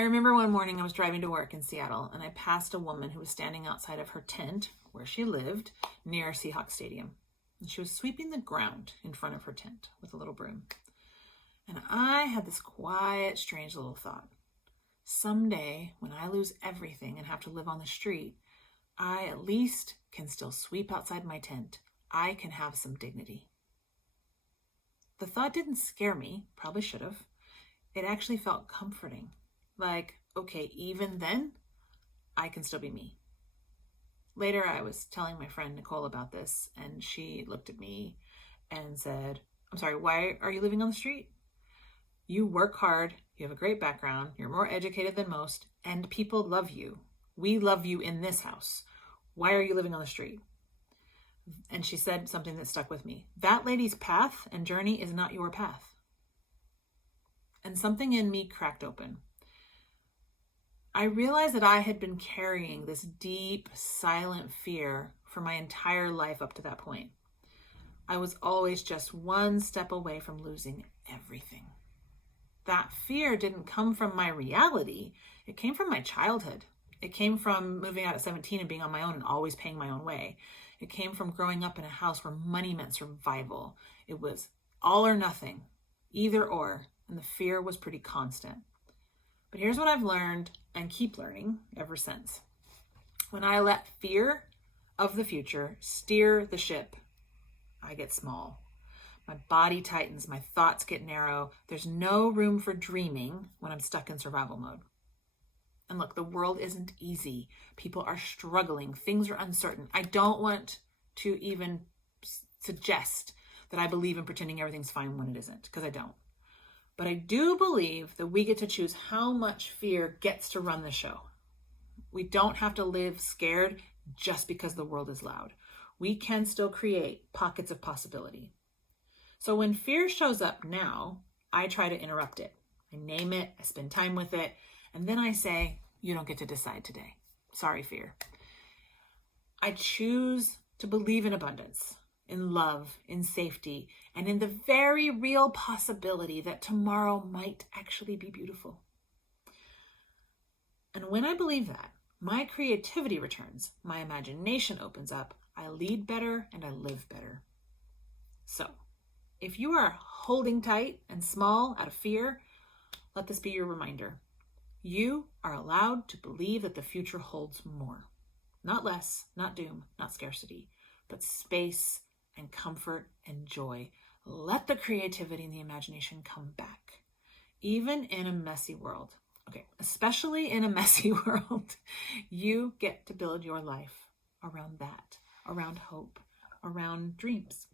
I remember one morning I was driving to work in Seattle and I passed a woman who was standing outside of her tent where she lived near Seahawks Stadium. And she was sweeping the ground in front of her tent with a little broom. And I had this quiet, strange little thought. Someday, when I lose everything and have to live on the street, I at least can still sweep outside my tent. I can have some dignity. The thought didn't scare me, probably should have. It actually felt comforting. Like, okay, even then, I can still be me. Later, I was telling my friend Nicole about this, and she looked at me and said, I'm sorry, why are you living on the street? You work hard, you have a great background, you're more educated than most, and people love you. We love you in this house. Why are you living on the street? And she said something that stuck with me. That lady's path and journey is not your path. And something in me cracked open. I realized that I had been carrying this deep, silent fear for my entire life up to that point. I was always just one step away from losing everything. That fear didn't come from my reality. It came from my childhood. It came from moving out at 17 and being on my own and always paying my own way. It came from growing up in a house where money meant survival. It was all or nothing, either or, and the fear was pretty constant. But here's what I've learned and keep learning ever since. When I let fear of the future steer the ship, I get small. My body tightens, my thoughts get narrow. There's no room for dreaming when I'm stuck in survival mode. And look, the world isn't easy. People are struggling. Things are uncertain. I don't want to even suggest that I believe in pretending everything's fine when it isn't, because I don't. But I do believe that we get to choose how much fear gets to run the show. We don't have to live scared just because the world is loud. We can still create pockets of possibility. So when fear shows up now, I try to interrupt it. I name it, I spend time with it, and then I say, you don't get to decide today. Sorry, fear. I choose to believe in abundance, in love, in safety, and in the very real possibility that tomorrow might actually be beautiful. And when I believe that, my creativity returns, my imagination opens up, I lead better and I live better. So, if you are holding tight and small out of fear, let this be your reminder. You are allowed to believe that the future holds more. Not less, not doom, not scarcity, but space and comfort and joy. Let the creativity and the imagination come back, even in a messy world. Okay, especially in a messy world, you get to build your life around that, around hope, around dreams.